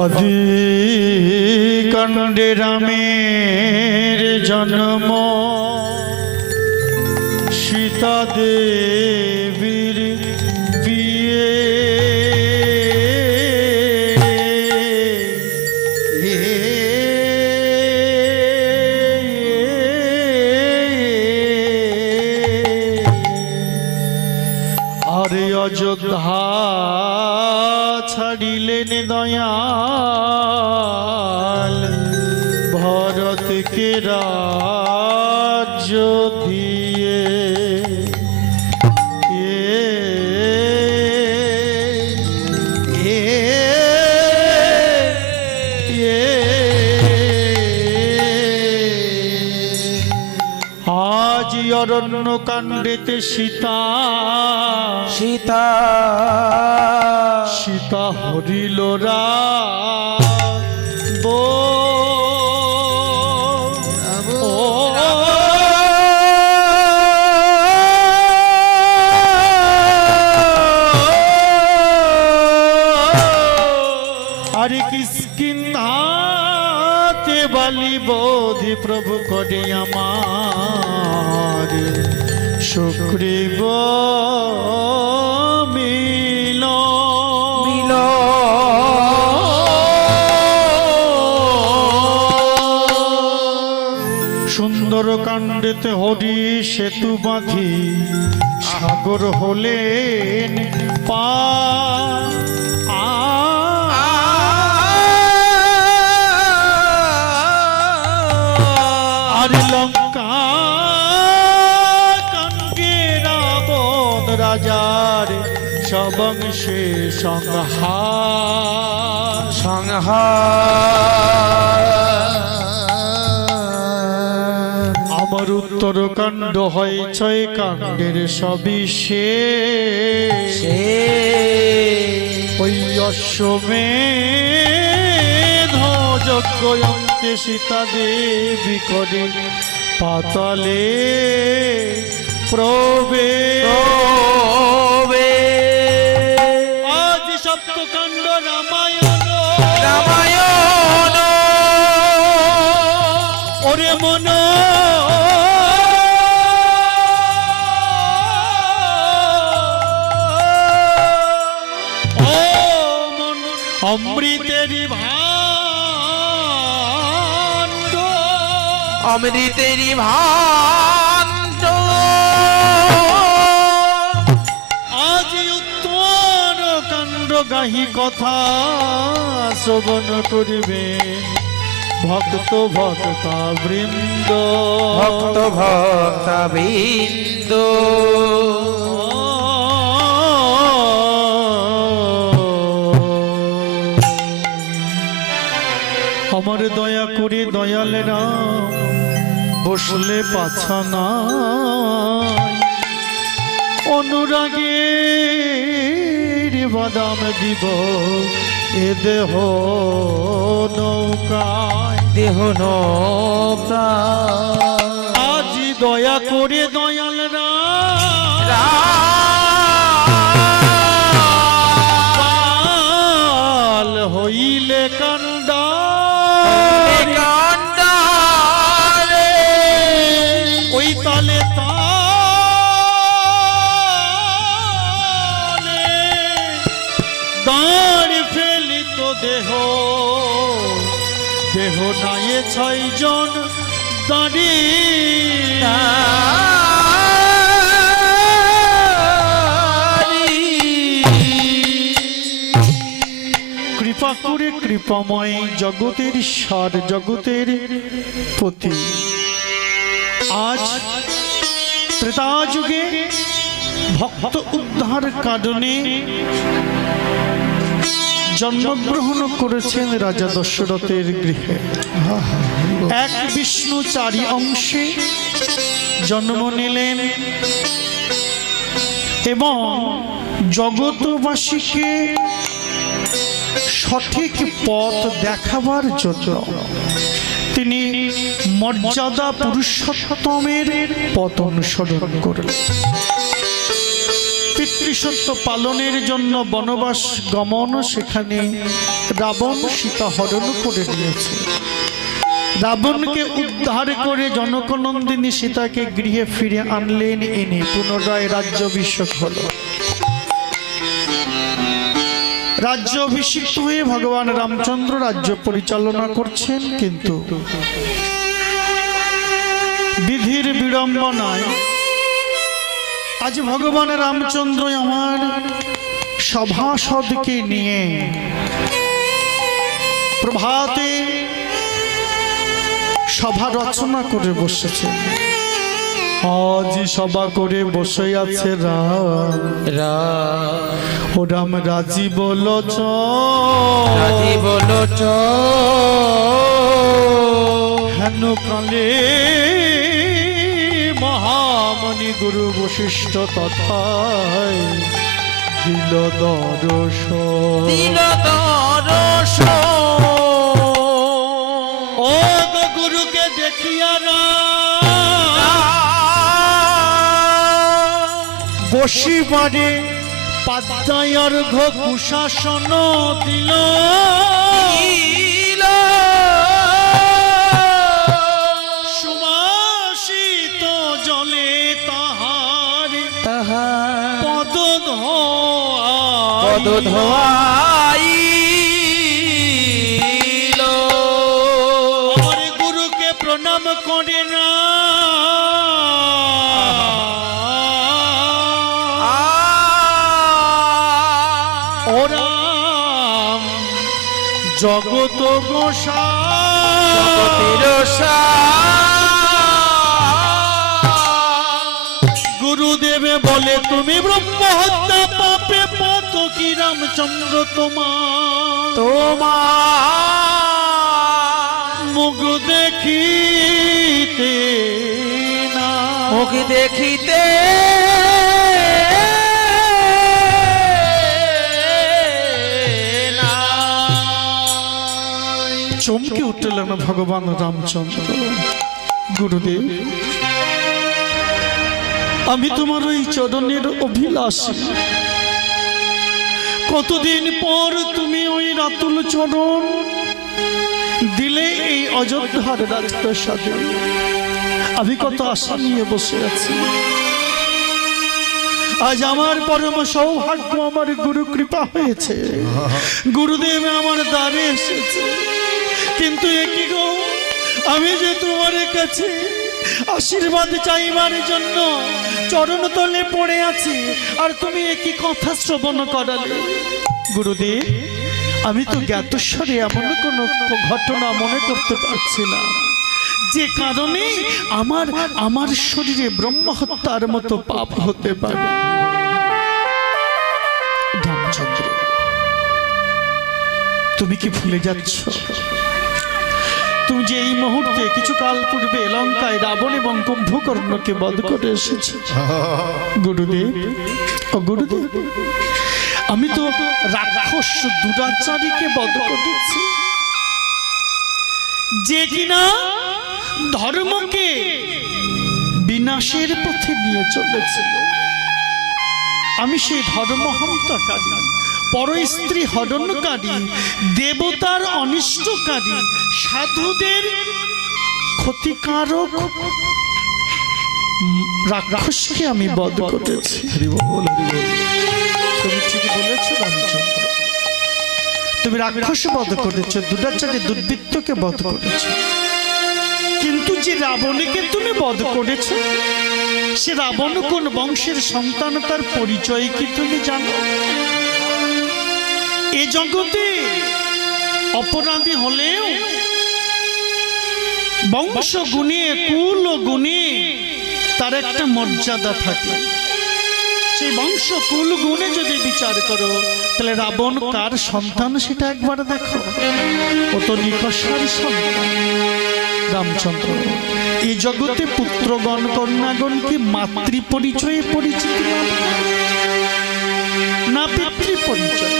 আদি কাণ্ডে রামের জন্ম, সীতা দেবীর বিয়ে। আর অযোধ্যা ছাড়িলেন দয়াল, ভরতকে রাজ্য দিয়ে। আজ অরণ্য কাণ্ডেতে সীতা সীতা সীতা হরিল আরে কিষ্কিন্ধাতে বালি বোধি প্রভু করে আমার সুগ্রীব মিল মিল। সুন্দর কাণ্ডেতে হরি সেতু বাঁধি সাগর হলেন পার। আর লঙ্কা কাণ্ডে রাবণ রাজার সবংশে সংহার সংহার। আমার উত্তর কাণ্ড হয় ছয় কাণ্ডের সবিশেষ। ওই অশ্বমেধ যজ্ঞ অন্তে সীতা দেবী করে পাতালে প্রবেশ। আজ সপ্তকাণ্ড রামায়ণ রামায়ণ ওরে মন অমৃতেরি ভাণ্ড অমৃতেরি ভাণ্ড। আজ উত্তর কাণ্ড গাহি কথা শ্রবণ করিবে ভক্ত ভক্তা বৃন্দ। ভক্ত ভক্তা বৃন্দ আমার দয়া করে দয়াল রাম বসলে পাছানা অনুরাগের বাদাম দিব এ দেহ নৌকায়। দেহ নৌকা আজ দয়া করে দয়াল রাম হইলে কান্দা ওই তালে তালে দাঁড় ফেলিত দেহ দেহ নায়ে ছয়জন দাঁড়িয়ে। কৃপা করে কৃপাময় জগতের ঈশ্বর জগতের পতি আজ ত্রেতা যুগে ভক্ত উদ্ধার কারণে জন্মগ্রহণ করেছেন রাজা দশরথের গৃহে। এক বিষ্ণু চারি অংশে জন্ম নিলেন এবং জগৎবাসীকে সঠিক পথ দেখাবার জন্য তিনি মর্যাদা পুরুষোত্তমের পথ অনুসরণ করলেন। পিতৃসত্য পালনের জন্য বনবাস গমন, সেখানে রাবণ সীতা হরণ করে নিয়েছে। রাবণকে উদ্ধার করে জনকনন্দিনী সীতাকে গৃহে ফিরে আনলেন, এনে পুনরায় রাজ্যাভিষেক হলো। রাজ্য অভিষিক্ত হয়ে ভগবান রামচন্দ্র রাজ্য পরিচালনা করছেন, কিন্তু বিধির বিড়ম্বনায় আজ ভগবান রামচন্দ্র আমার সভাসদকে নিয়ে প্রভাতে সভা রচনা করে বসেছেন। আজ সভা করে বসে আছে রাম, ও রাম রাজি বলো হেন কালে মহামণি গুরু বশিষ্ঠ তথায় দিল দর্শন। ও গো গুরুকে দেখিয়া বসিবারে পাদ্যায়র ঘোষাসন দিল। সুবাসিত জলে তাহার পদ ধোয়াইল। আমার গুরুকে প্রণাম করে না জগত গুরুদেবে বলে তুমি ব্রহ্ম হত্যা পাপে পত কি রামচন্দ্র তোমার মুখ দেখিতে না, মুখ দেখিতে চমকে উঠলেন ভগবান রামচন্দ্র। গুরুদেব, আমি তোমার ওই চরণের অভিলাষী। কতদিন পর তুমি ওই রাতুল চরণ দিলে এই অযোধ্যার রাজপ্রাসাদে। আমি কত আশা নিয়ে বসে আছি। আজ আমার পরম সৌভাগ্য, আমার গুরু কৃপা হয়েছে। গুরুদেব আমার দ্বারে এসেছে, কিন্তু একই গো, আমি যে তোমার কাছে আশীর্বাদ চাইবার জন্য চরণ তলে পড়ে আছি, আর তুমি একই কথা শ্রবণ করালে। গুরুদেব, আমি তো জ্ঞাতস্বরে এমন কোনো ঘটনা মনে করতে পারছি না যে কারণে আমার শরীরে ব্রহ্ম হত্যার মতো পাপ হতে পারে। রামচন্দ্র, তুমি কি ভুলে যাচ্ছ তুমি যে এই মুহূর্তে কিছু কাল পূর্বে লঙ্কায় রাবণ এবং কুম্ভকর্ণকে বধ করে এসেছো? গুরুদেব, ও গুরুদেব, আমি তো রাক্ষস দুরাচারীকে বধ করেছি, যে কিনা ধর্মকে বিনাশের পথে নিয়ে চলেছিল। আমি সেই ধর্মহন্তাকারী, পরস্ত্রী হরণকারী, দেবতার অনিষ্টকারী, সাধুদের ক্ষতিকারক রাক্ষসকে আমি বধ করেছি। তুমি ঠিক বলেছ রামচন্দ্র, তুমি রাক্ষস বধ করেছ, দুরাচারী দুর্বৃত্তকে বধ করেছ। কিন্তু যে রাবণকে তুমি বধ করেছ, সে রাবণ কোন বংশের সন্তান, তার পরিচয় কি তুমি জানো? এ জগতে অপরাধী হলেও বংশ গুণে, কুল গুণে তার একটা মর্যাদা থাকে। সেই বংশ কুল গুণে যদি বিচার করো, তাহলে রাবণ কার সন্তান সেটা একবার দেখো। ও তো নিকষার সন্তান। রামচন্দ্র, এই জগতে পুত্রগণ কন্যাগণ কি মাতৃ পরিচয়ে পরিচিতি লাভ না পিতৃ পরিচয়?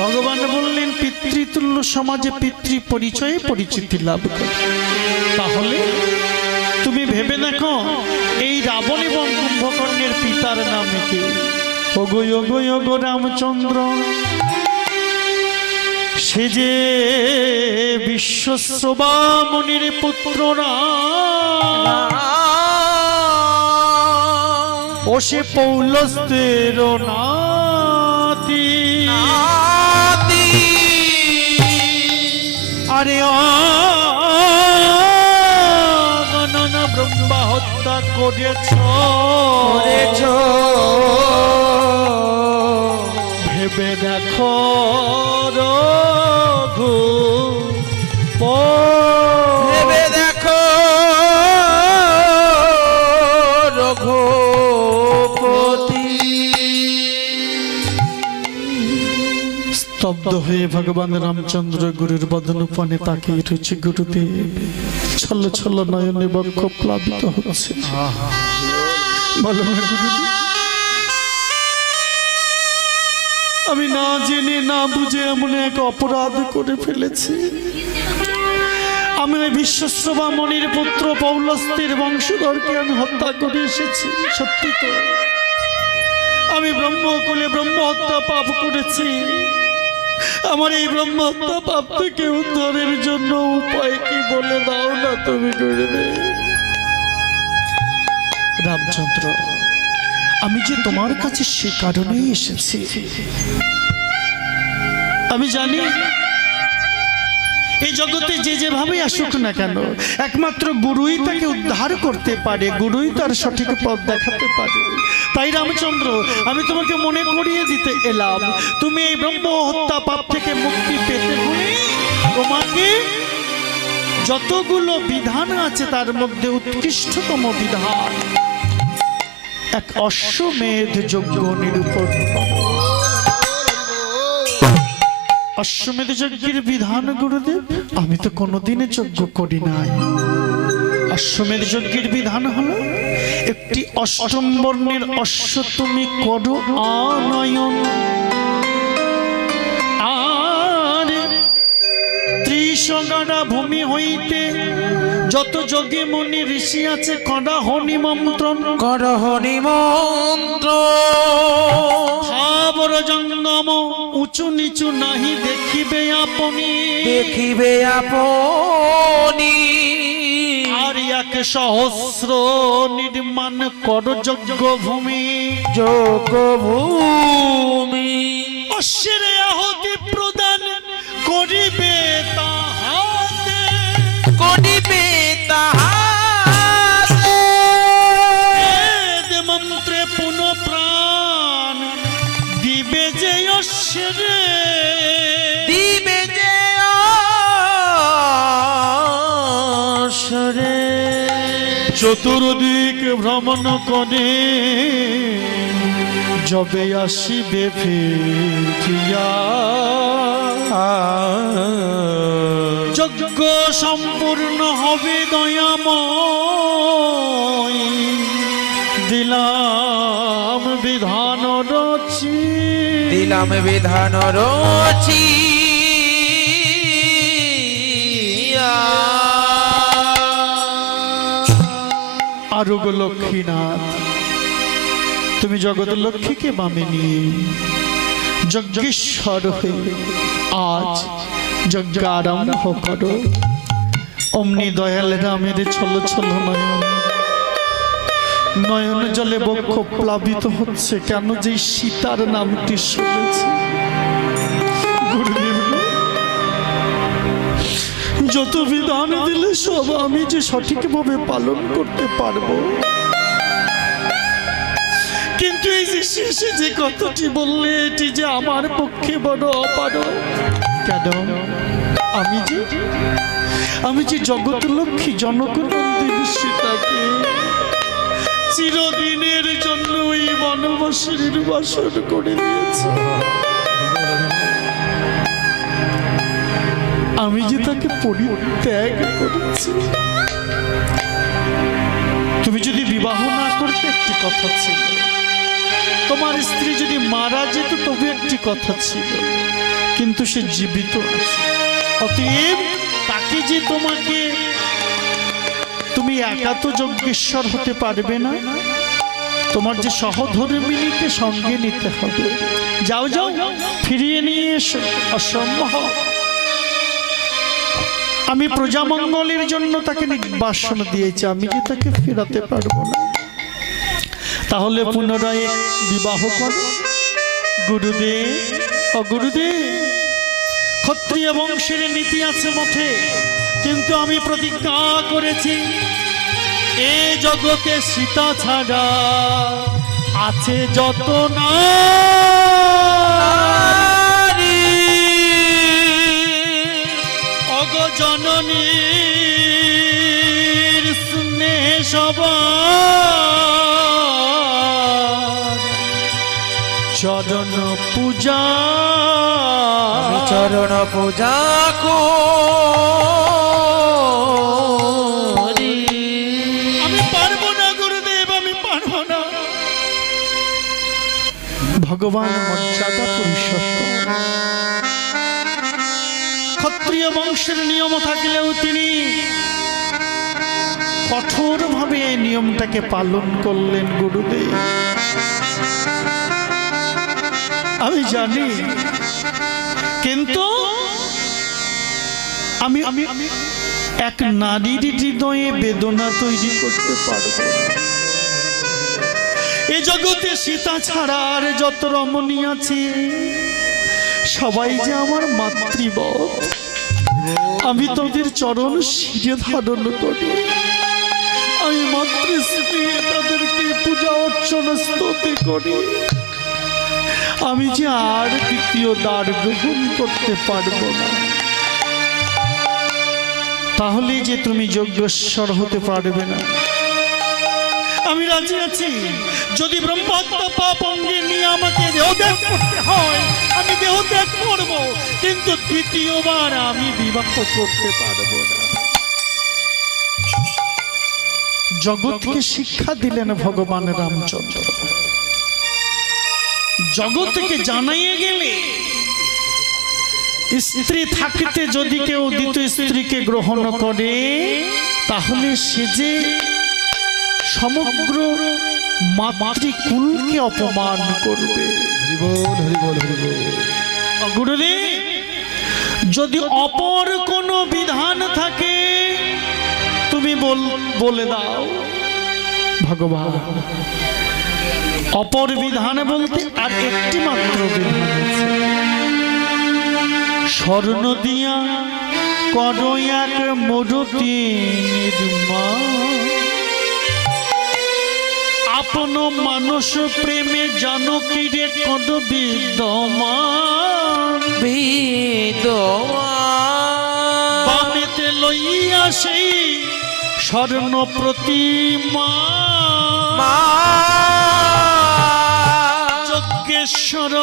ভগবান বললেন পিতৃতুল্য সমাজে পিতৃ পরিচয়ে পরিচিতি লাভ করে। তাহলে তুমি ভেবে দেখো, এই রাবণ এবং কুম্ভকর্ণের পিতার নাম কি? ওগো ওগো ওগো রামচন্দ্র, সে যে বিশ্বশ্রবা মুনির পুত্র না, ও সে পৌলস্ত্যের নাতি। আরে গণন ব্রহ্মা হত্যা করেছ, ভেবে দেখো রঘু, ভেবে দেখো রঘুপতি। স্তব্ধ হয়ে ভগবান রামচন্দ্র গুরুর বদন পানে তাকিয়ে রয়েছে। গুরুদেব ছল ছল নয়নে বক্ষ প্লাবিত হচ্ছে। বলো না গুরুদেব, আমি না জেনে না বুঝে এমন এক অপরাধ করে ফেলেছি। আমি ওই বিশ্বশ্রবা মুনির পুত্র পৌলস্ত্যের বংশধরকে আমি হত্যা করে এসেছি। সত্যি তো আমি ব্রহ্মকুলে ব্রহ্ম হত্যা পাপ করেছি। আমার এই ব্রহ্ম হত্যা পাপ থেকে উদ্ধারের জন্য উপায় কি বলে দাও না তুমি করবে। রামচন্দ্র, আমি যে তোমার কাছে সে কারণেই এসেছি। আমি জানি এই জগতে যে যেভাবে আসুক না কেন, একমাত্র গুরুই তাকে উদ্ধার করতে পারে, গুরুই তার সঠিক পথ দেখাতে পারে। তাই রামচন্দ্র, আমি তোমাকে মনে করিয়ে দিতে এলাম, তুমি এই ব্রহ্ম হত্যা পাপ থেকে মুক্তি পেতে হলে তোমাকে যতগুলো বিধান আছে তার মধ্যে উৎকৃষ্টতম বিধান এক অশ্বমেধ যজ্ঞ নিরূপণ করো। অশ্বমেধ যজ্ঞের বিধান গুরুদেব আমি তো কোনোদিনে যজ্ঞ করি নাই। অশ্বমেধ যজ্ঞের বিধান হলো একটি অষ্টম বর্ণের অশ্ব তুমি করো আনয়ন, আর 30 গড়া ভূমি হইতে যত যোগী মুনি ঋষি আছে করহ নিমন্ত্রণ, করহ নিমন্ত্রণ। স্থাবর জঙ্গম উঁচু নিচু নাহি দেখিবে আপনি, দেখিবে আপনি। আর 100 নির্মাণ কর যজ্ঞ ভূমি, যোগ ভূমি। অশ্বের আহুতি প্রদান করিবে তাহাতে, করিবে তাহাতে। বেদ মন্ত্রে পুনঃ প্রাণ দিবে যে অশ্বের, দিবে যে অশ্বরে। চতুর্দিক ভ্রমণ করে যবে আসিবে ফিরিয়া, যজ্ঞ সম্পূর্ণ হবে দয়াময়, দিলাম বিধান রচি, দিলাম বিধান রচি। আরো গো লক্ষ্মীনাথ, তুমি জগৎ লক্ষ্মীকে বামে নিয়ে যজ্ঞেশ্বর হয়ে আজ যজ্ঞ আরম্ভ করো। অমনি দয়াল রামের ছল ছল নয়ন, নয়ন জলে বক্ষ প্লাবিত হচ্ছে। কেন যে সীতার নামটি শুনেছি। গুরুদেব, যত বিধান দিলে সব আমি যে সঠিকভাবে পালন করতে পারবো, কিন্তু এই যে শেষে যে কথাটি বললে এটি যে আমার পক্ষে বড় অপারগ। কেন? আমি যে জগৎ লক্ষ্মী জনকনন্দিনী সীতাকে চিরদিনের জন্য এই বনবাসে নির্বাসন করে দিয়েছি। আমি যে তাকে পরিত্যাগ করেছি। তুমি যদি বিবাহ না করতে একটি কথা ছিল, তোমার স্ত্রী যদি মারা যেত তবে একটি কথা ছিল, কিন্তু সে জীবিত আছে। অতএব তাকে যে তোমাকে, তুমি একা তো যজ্ঞেশ্বর হতে পারবে না, তোমার যে সহধর্মিনীকে সঙ্গে নিতে হবে। যাও যাও, ফিরিয়ে নিয়ে এসো। অসম্ভব, আমি প্রজামঙ্গলের জন্য তাকে নির্বাসন দিয়েছি, আমি যে তাকে ফেরাতে পারবো না। তাহলে পুনরায় বিবাহ করো। গুরুদেব, গুরুদেব, ক্ষত্রিয় বংশের নীতি আছে মঠে, কিন্তু আমি প্রতিজ্ঞা করেছি এ জগতে সীতা ছাড়া আছে যত নারী, অগজননীর স্নেহ সবার চরণ পূজা, চরণ পূজা করি। আমি পারবো না গুরুদেব, আমি পারবো না। ভগবান মর্যাদা পুরুষোত্তম, ক্ষত্রিয় বংশের নিয়ম থাকলেও তিনি কঠোরভাবে এই নিয়মটাকে পালন করলেন। গুরুদেব, আমি জানি, কিন্তু আমি এক নারীর হৃদয়ে বেদনা তৈরি করতে পারব না। এ জগতে সীতা ছাড়া আর যত রমণী আছে সবাই যে আমার মাতৃবৎ। আমি তোদের চরণ শিরে ধারণ করি, আমি মাতৃশ্রী তাদেরকে পূজা অর্চনা স্তুতি করি। আমি যে আর দ্বিতীয় দ্বার গ্রহণ করতে পারবো না। তাহলে যে তুমি যজ্ঞেশ্বর হতে পারবে না। আমি রাজি আছি, যদি ব্রহ্মত্ব পাপ অঙ্গে নিয়ে আমাকে দেহত্যাগ করতে হয় আমি দেহত্যাগ করব, কিন্তু দ্বিতীয়বার আমি বিবাহ করতে পারবো না। জগৎকে শিক্ষা দিলেন ভগবান রামচন্দ্র। জগৎকে জানাইয়ে গেলে স্ত্রী থাকতে যদি কেউ দ্বিতীয় স্ত্রীকে গ্রহণ করে তাহলে সে যে সমগ্র মাতৃকুলকে অপমান করবে। গুরুদেব, যদি অপর কোনো বিধান থাকে তুমি বলে দাও। ভগবান, অপর বিধান বলতে আর একটি মাত্র বিধান আছে। স্বর্ণ দিয়া করো এক মূর্তি নির্মাণ, আপন মানুষ প্রেমে জানকী রে কদ বিদ্যমান। বামেতে লইয়া সেই স্বর্ণ প্রতিমা যজ্ঞেশ্বর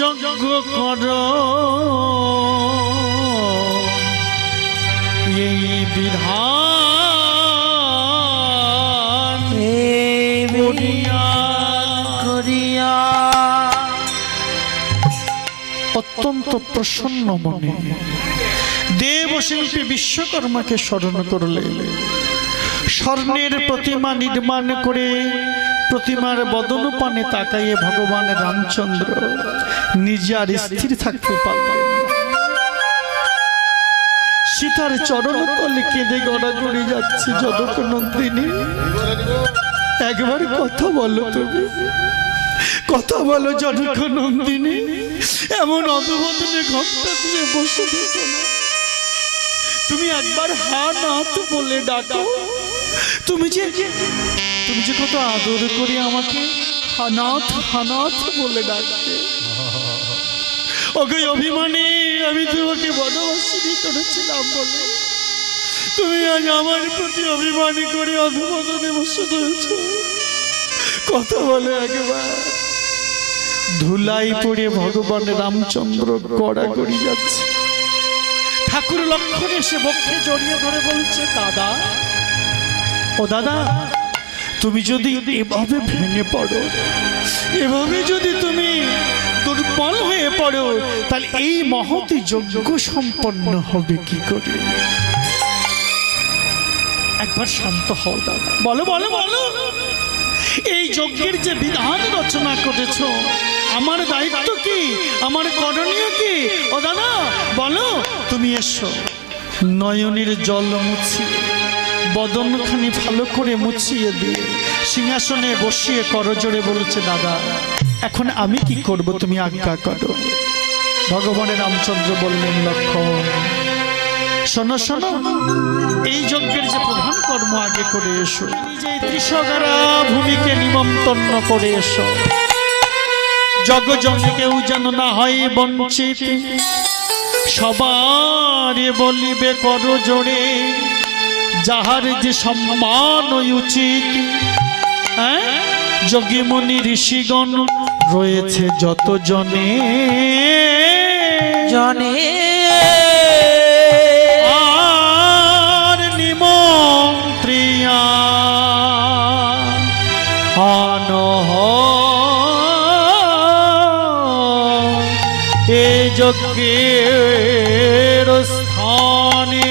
যজ্ঞ কর, এই বিধান করিয়া অত্যন্ত প্রসন্ন মনে দেবশিল্পী বিশ্বকর্মাকে স্মরণ করলে স্বর্ণের প্রতিমা নির্মাণ করে প্রতিমার বদনপানে তাকাইয়ে ভগবান রামচন্দ্র নিজে আর স্থির থাকতে পারলেন। সীতার চরণ তলে কেঁদে গড়াগড়ি যাচ্ছে। জনকনন্দিনী, একবার কথা বলো, তুমি কথা বলো জনকনন্দিনী। এমন অধবদনে ঘটটা দিয়ে বসে থাকো না, তুমি একবার হা নাথ বলে ডাকো। তুমি যে কত আদর করে আমাকে হানাথ হানাথ বলে ডাকতে। ওকে অভিমানে আমি তোমাকে বনবাসী করেছিলাম বলে তুমি আজ আমার প্রতি অভিমানী করে অধবদনে বসে রয়েছ। কথা বলে একবার। ধুলাই পড়ে ভগবান রামচন্দ্র গড়াগড়ি যাচ্ছে। ঠাকুর লক্ষণ এসে বক্ষে জড়িয়ে ধরে বলছে, দাদা, ও দাদা, তুমি যদি এভাবে ভেঙে পড়ো, এভাবে যদি তুমি দুর্বল হয়ে পড়ো, তাহলে এই মহতি যজ্ঞ সম্পন্ন হবে কি করে? একবার শান্ত হও দাদা, বলো বলো বলো। এই যজ্ঞের যে বিধান রচনা করেছ, আমার দায়িত্ব কি, আমার করণীয় কি? ও দাদা বলো। তুমি এসো, নয়নের জল মুছিয়ে বদনখানি ভালো করে মুছিয়ে দিয়ে সিংহাসনে বসিয়ে করজোড়ে বলেছে, দাদা এখন আমি কি করব, তুমি আজ্ঞা করো। ভগবানের রামচন্দ্র বললেন, লক্ষণ শোনো শোনো, এই যজ্ঞের যে প্রধান কর্ম আগে করে এসো, যে ত্রিশগারা ভূমিকে নিমন্ত্রণ করে এসো। জগজনে কেউ যেন না হয় বঞ্চিত, সবার বলিবে করজোড়ে যাহার যে সম্মান উচিত। যোগী মুনি ঋষিগণ রয়েছে যত জনে, জনে আর নিমন্ত্রিয়া আনহ এ যজ্ঞের স্থানে।